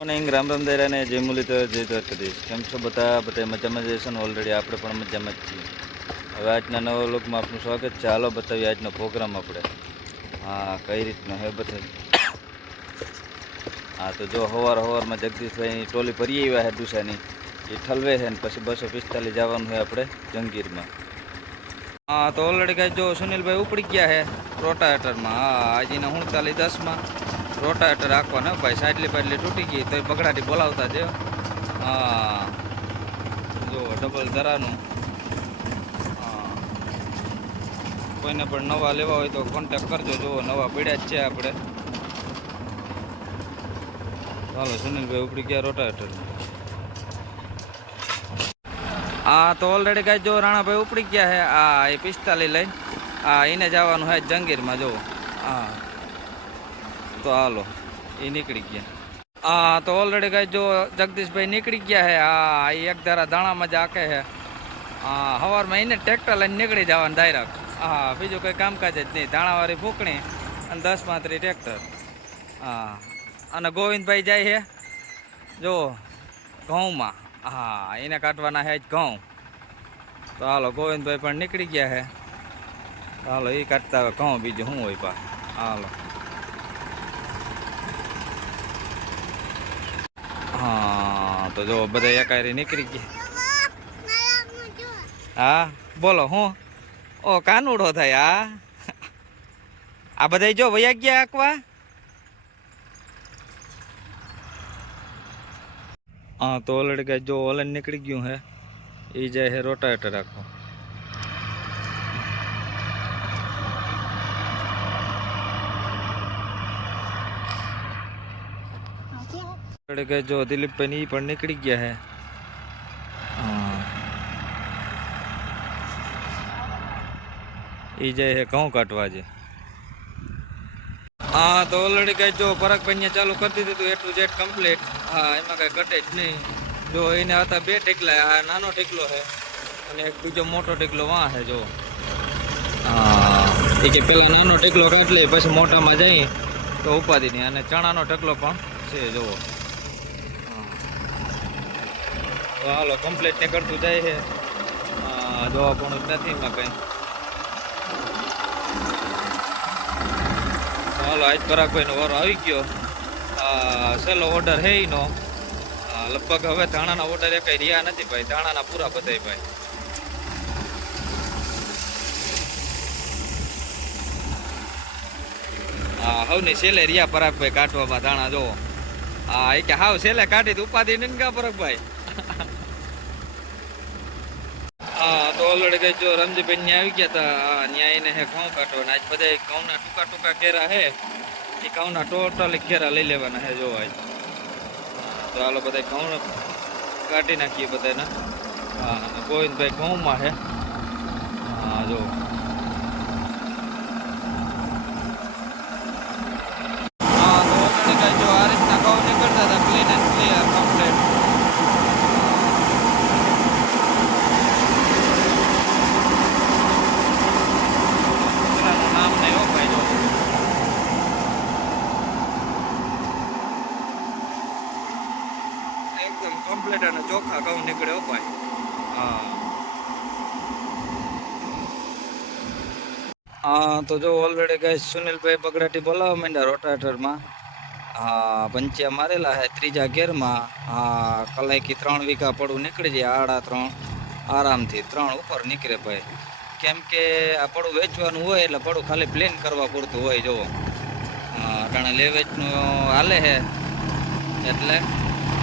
Morning Ram Ram દાયરા ને જય મુરલીધર જય દ્વારકાધીશ. કેમ છો બધા મજામાં જશે ને? ઓલરેડી આપણે પણ મજામાં જ છીએ. હવે આજના નવા લોકમાં આપનું સ્વાગત છે. હાલો બતાવીએ આજનો પ્રોગ્રામ આપણે. હા, કઈ રીતનો હે બતાવી. હા, તો જો સવારમાં જગદીશભાઈની ટોલી ભરી આવ્યા છે ડુસાની. એ ઠલવે છે ને પછી 245 જવાનું છે આપણે જંગીરમાં. હા, તો ઓલરેડી કાંઈ જો સુનિલભાઈ ઉપડી ગયા છે રોટાવેટરમાં. હા, આજના 39-10માં રોટાવેટર રાખવાના ભાઈ. સાટલી પાટલી તૂટી ગઈ તો બગડાટી બોલાવતા છે. હા, જો ડબલ ધરાનું. હા, કોઈને પણ નવા લેવા હોય તો કોન્ટેક કરજો. જો નવા પડ્યા જ છે આપણે. ચાલો, સુનિલભાઈ ઉપડી ગયા રોટાવેટર. હા, તો ઓલરેડી કાંઈ જો રાણાભાઈ ઉપડી ગયા છે. હા, એ 45 લઈને. હા, એને જવાનું છે જંગીરમાં. જો હા, તો હાલો એ નીકળી ગયા. હા, તો ઓલરેડી કાંઈ જો જગદીશભાઈ નીકળી ગયા છે. હા, એ એક ધારા દાણામાં જ આકે છે. હા, સવારમાં એને ટ્રેક્ટર લઈને નીકળી જવાનું ડાયરેક્ટ. હા, બીજું કંઈ કામકાજ જ નહીં. દાણાવાળી ફૂંકણી અને 10-35 ટ્રેક્ટર. હા, અને ગોવિંદભાઈ જાય છે જો ઘઉંમાં. હા, એને કાઢવાના છે જ ઘઉં. તો હાલો, ગોવિંદભાઈ પણ નીકળી ગયા છે. હાલો, એ કાઢતા હોય ઘઉં. બીજું શું હોય પા. હાલો. હા, તો જો બધા એકારી નીકળી ગયા. હા, બોલો હું. ઓ કાનુડો થાય. આ બધા જો વયા ગયા આકવા. હા, તો ઓલરેડી કાંઈ જો ઓલન નીકળી ગયું હે. એ જાય છે રોટાવેટર રાખવા. ઓલરેડી કાંઈ જો દિલીપભાઈ એ પણ નીકળી ગયા હે. હા, એ જાય છે ઘઉં કાઢવા છે. હા, તો ઓલરેડી કાંઈ જો પરાગભાઈ ચાલુ કરી દીધું હતું એટલું જેટ કમ્પ્લીટ. હા, એમાં કાંઈ ઘટે જ નહીં. જો એને હતા 2 ટેકલા. આ નાનો ટેકલો છે અને એક બીજો મોટો ટેકલો વાં છે. જો હા, એ કે પેલા નાનો ટેકલો કાઢ લે પછી મોટામાં જઈ તો ઉપાધિ નહીં. અને ચણાનો ટેકલો પણ છે. જુઓ. તો હાલો, કમ્પ્લીટ નીકળતું જાય છે. જોવા પણ જ નથી એમાં કંઈ. હાલો, આજ પરાગભાઈનો વારો આવી ગયો. સહેલો ઓર્ડર હે એનો. લગભગ હવે ધાણાના ઓર્ડર એ કંઈ રહ્યા નથી ભાઈ. ધાણાના પૂરા બધાય ભાઈ. હા, હવની સેલે રહ્યા પરાગભાઈ કાઢવામાં ધાણા. જો હા, એ કે હાવ સેલે કાઢી તો ઉપાધિ નહીં કા પરાગભાઈ. હા, તો ઓલરેડી કઈ જો રમજીભાઈ ને આવી ગયા હતા. ન્યાય એને હે ઘઉં કાઢવાના. આજ બધા ઘઉંના ટૂંકા ઘેરા હે. એ ઘઉંના ટોટલી ઘેરા લઈ લેવાના હે. જો આજ તો હાલો બધા ઘઉં કાઢી નાખીએ બધાના. હા, ગોવિંદભાઈ ઘઉંમાં હે. હા, જો હા, તો ઓલરેડી કઈ જો આ રીતના ઘઉં નીકળતા હતા. Clean and clear complete. નામ નહીં હો ભાઈ. જો એકદમ કમ્પ્લીટ અને ચોખ્ખા ઘઉં નીકળે હો ભાઈ. હા, હા, તો જો ઓલરેડી કઈ સુનિલભાઈ બગડાટી બોલાવવા માંડ્યા રોટાવેટરમાં. હા, પંચ્યા મારેલા હે 3જા ગેરમાં. હા, કલાઈકી 3 વીઘા પડું નીકળી જાય. આડા 3 આરામથી 3 ઉપર નીકળે ભાઈ. કેમ કે આ પડું વેચવાનું હોય એટલે પડું ખાલી પ્લેન કરવા પૂરતું હોય. જુઓ અટાણે લે વેચનું હાલે છે એટલે.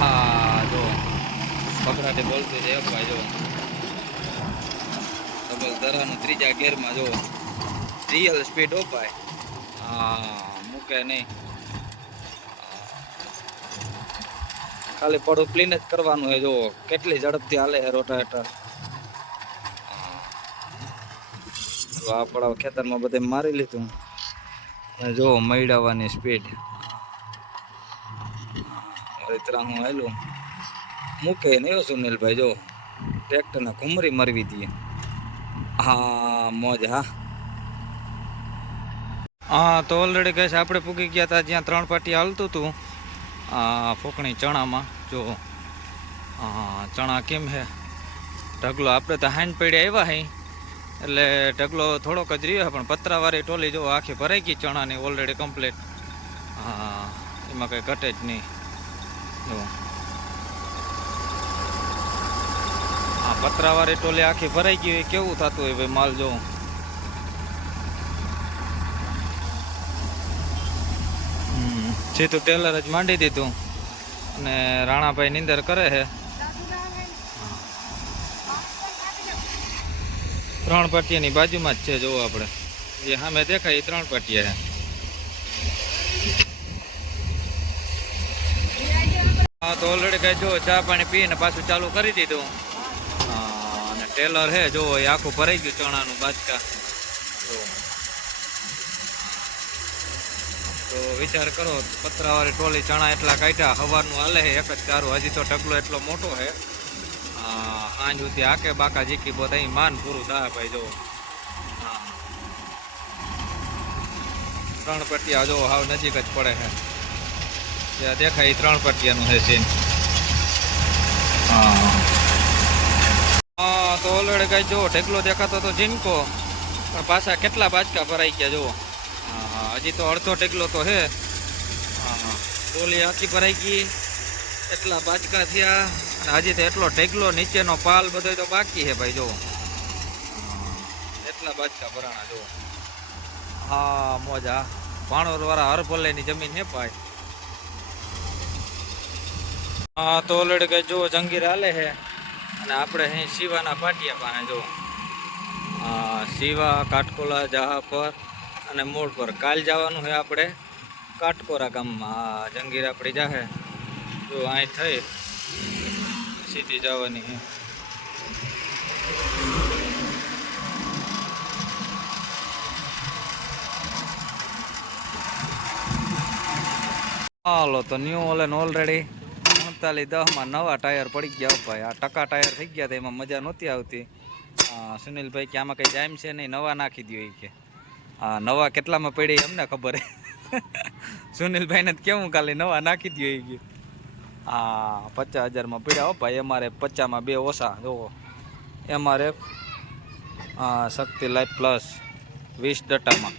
હા, જો બગડાટી બોલતું છે ભાઈ. જો ડબલ ધરાનું 3જા ગેરમાં. જો રિયલ સ્પીડ ઓપાય. હા, મૂકે નહીં. ખાલી પડું ક્લીન જ કરવાનું છે. જો કેટલી ઝડપથી હાલે છે રોટાવેટર. તો આ પડાવ ખેતરમાં બધે મારી લીધું. જો મૈડાવાની સ્પીડ હું હાલું મૂકે નહીં સુનિલભાઈ. જો ટ્રેક્ટરના ઘુમરી મરવી દઈએ. હા, મોજ. હા, તો ઓલરેડી કઈ આપણે પૂગી ગયા હતા જ્યાં 3 પાટી હાલતું હતું. આ ફૂકણી ચણામાં જો ચણા કેમ છે ઢગલો. આપણે તો હાંજ પડી આવ્યા હઈ એટલે ઢગલો થોડોક જ રહ્યો પણ પતરાવાળી ટોલી જો આખી ભરાઈ ગઈ ચણાની ઓલરેડી કમ્પ્લીટ. હા, એમાં કંઈ ઘટે જ નહીં. જો આ પતરાવાળી ટોલી આખી ભરાઈ ગઈ હોય કેવું થતું હોય ભાઈ માલ જો. સીધું ટેલર જ માંડી દીધું અને રાણાભાઈ નીંદર કરે છે. 3 પાટિયાની બાજુમાં જ છે જોવો આપણે જે સામે દેખાય એ 3 પાટિયા છે. હા તો ઓલરેડી કઈ જો ચા પાણી પીને પાછું ચાલુ કરી દીધું. અને ટેલર છે જો એ આખું ભરાઈ ગયું ચણાનું બાચકા. તો વિચાર કરો પતરાવાળી ટોલી ચણા એટલા કાઢ્યા સવારનું હાલે છે એક જ ચારું. હજી તો ઢગલો એટલો મોટો છે. સાંજ સુધી આકે બાકા જીકી બધા માન પૂરું થાય ભાઈ જો. હા 3 પટિયા જો હાવ નજીક જ પડે છે જ્યાં દેખાય 3 પટિયાનું છે સીન. હા તો ઓલરેડી કઈ જો ઢગલો દેખાતો તો જીનકો પણ પાછા કેટલા બાચકા ભરાઈ ગયા જુઓ. હજી તો અડધો ઢગલો તો છે. ટોલી આખી ભરાઈ ગઈ એટલા બાચકા થયા અને હજી તો એટલો ઢગલો નીચેનો પાલ બધો તો બાકી છે ભાઈ જો. એટલા બાચકા ભરાણા જો. હા મોજા ભાણોર વાળા હરભલેની જમીન છે ભાઈ. હા તો ઓલરેડી કઈ જો જંગીર હાલે છે અને આપણે અહીં શિવાના પાટિયા પાસે જો. શિવા કાટકોલા જહાપર અને મોડ પર કાલ જવાનું છે આપણે કાટકોરા ગામમાં. જંગીર આપણી જાહે જો અહીં થઈ સીધી જવાની છે. હાલો તો ન્યૂ ઓલેન ઓલરેડી 39-10માં નવા ટાયર પડી ગયા ભાઈ. આ ટકા ટાયર થઈ ગયા હતા એમાં મજા નહોતી આવતી. સુનિલભાઈ કે આમાં કંઈ જામ છે નહીં નવા નાખી દો એ કે. નવા કેટલામાં પડી અમને ખબર હે. સુનિલભાઈને કેવું કાલે નવા નાખી દો એ કે. 50,000માં પડ્યા હો ભાઈ. અમારે 50માં 2 ઓછા જોવો. અમારે શક્તિ લાઈફ પ્લસ 20 ડટામાં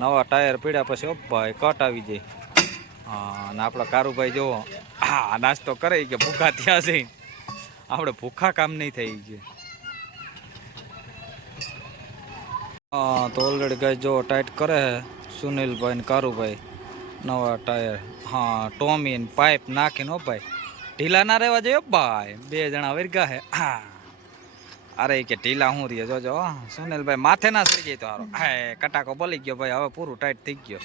નવા ટાયર પડ્યા પછી ઓ ભાઈ કટ આવી જાય. અને આપણા કારુભાઈ જુઓ નાસ્તો કરે કે ભૂખા થયા છે. આપણે ભૂખા કામ નહીં થઈ છે. તો ઓલરેડી ગાય જો ટાઈટ કરે સુનિલભાઈ ને કારુભાઈ નવા ટાયર. હા ટોમી ને પાઇપ નાખીને હો ભાઈ ઢીલા ના રહેવા જોઈએ ભાઈ. 2 જણા વર્ગા હે. અરે કે ઢીલા હું રહીએ જોજો સુનિલભાઈ માથે ના સડી જાય તો સારો. હા કટાકો બોલી ગયો ભાઈ હવે પૂરું ટાઈટ થઈ ગયો.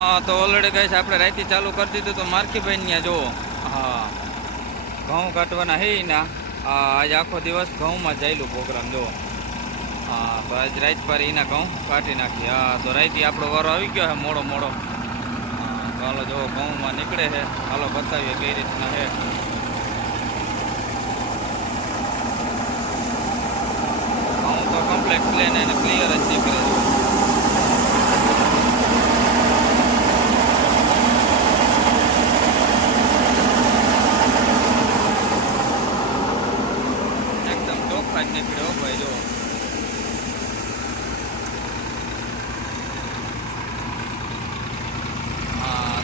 હા તો ઓલરેડી ગાઈસ આપણે રાઈતી ચાલુ કરી દીધું તો માર્કીભાઈ ત્યાં જુઓ. હા ઘઉં કાઢવાના હે ના. આજે આખો દિવસ ઘઉંમાં જાયેલું પ્રોગ્રામ જુઓ. તો આજ રાત પર એના ઘઉં કાઢી નાખી. તો રાઈતી આપણો વારો આવી ગયો છે મોડો મોડો. તો હાલો જો ઘઉંમાં નીકળે છે. હાલો બતાવીએ કઈ રીતના છે. ઘઉં તો કમ્પ્લીટ પ્લેન અને ક્લિયર જ નીકળે છે. નીકળ્યો ભાઈ જો.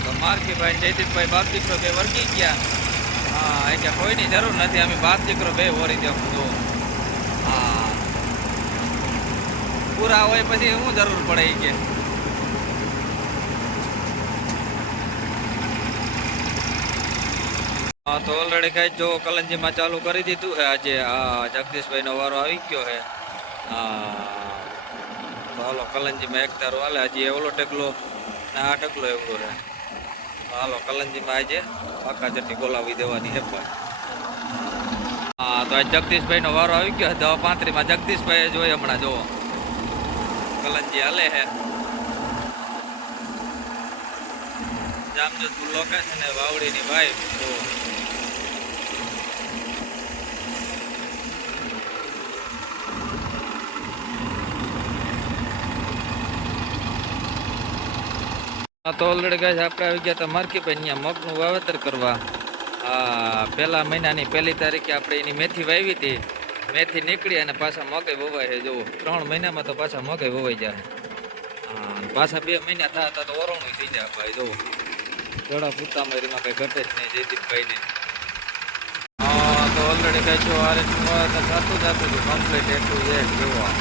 તો માર્કીભાઈ જયદીપભાઈ બાપ દીકરો 2 વર્ગી ગયા. એ કે કોઈની જરૂર નથી અમે બાપ દીકરો 2 વરી જવું જો. પૂરા હોય પછી શું જરૂર પડે એ કે. તો ઓલરેડી કઈ જો કલંજીમાં ચાલુ કરી દીધું છે આજે. જગદીશભાઈનો વારો આવી ગયો છે. તો હાલો કલંજીમાં એક તારો હાલે. હજી ઓલો ઢગલો ને આ ઢગલો એવડો છે. હાલો કલંજીમાં આજે પાકા ચટ્ટી બોલાવી દેવાની છે ભાઈ. તો આ જગદીશભાઈનો વારો આવી ગયો છે. 10:35માં જગદીશભાઈ જોઈ હમણાં જો કલંજી હાલે છે. જામજોધપુર લોકેશન વાવડીની ભાઈ જો. તો ઓલરેડી ગાય આપણે આવી ગયા હતા માર્કેટભાઈ અહીંયા મગનું વાવેતર કરવા. પહેલા મહિનાની 1 તારીખે આપણે એની મેથી વાવી હતી. મેથી નીકળી અને પાછા મગઈ વવાય છે. જુઓ 3 મહિનામાં તો પાછા મગઈ વવાઈ જાય. પાછા 2 મહિના થતા તો ઓરણું થઈ જાય ભાઈ. જુઓ જોડા પૂતામાં કઈ ઘટે જ નહીં જયદીપભાઈને. તો ઓલરેડી કઈ છો આ રીતનું વાવેતર થતું જ આપું છું કમ્પ્લીટ એટલું છે. જોવા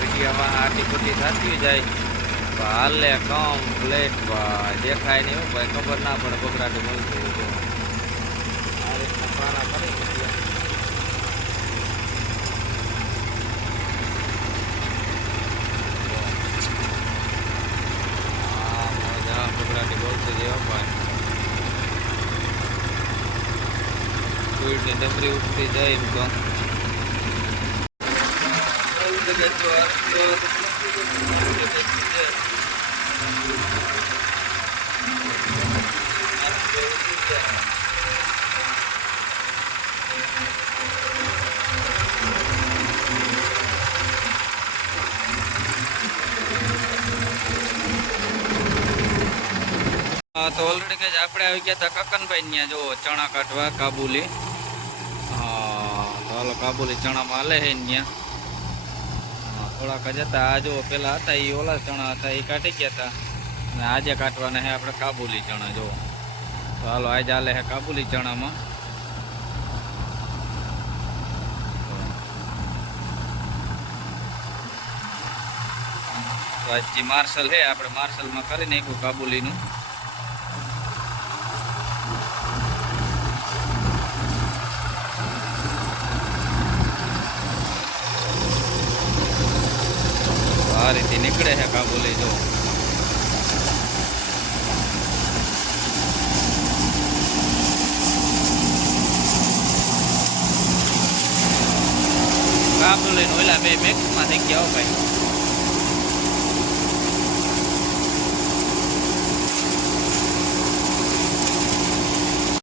વિડીયોમાં આટી ખોટી થતી જાય હાલે કમ્પ્લેટ ભાઈ દેખાય નહીં હું ભાઈ ખબર ના પડે બગડાટી મળતી હોય. આ રીતના પારા કરી બગડાટી બોલતી જાય ભાઈ. ની ડમરી ઉઠતી જાય એમ તો તો ઓલરેડી કે આપણે આવી ગયા હતા કકનભાઈ ત્યાં જો ચણા કાઢવા કાબુલી. તો હાલો કાબુલી ચણામાં હાલે છે ત્યાં થોડાક જ હતા. આ જો પેલા હતા એ ઓલા ચણા હતા એ કાઢી ગયા હતા અને આજે કાઢવાના છે આપણે કાબુલી ચણા. જો તો હાલો આજે હાલે છે કાબુલી ચણામાં. તો આજ જે માર્શલ છે આપણે માર્શલમાં કરી નાખ્યું કાબુલીનું. આ રીતે નીકળે છે કાબુલી. જો કાબુલી ઓલા 2 મિક્સમાં થઈ ગયા ભાઈ.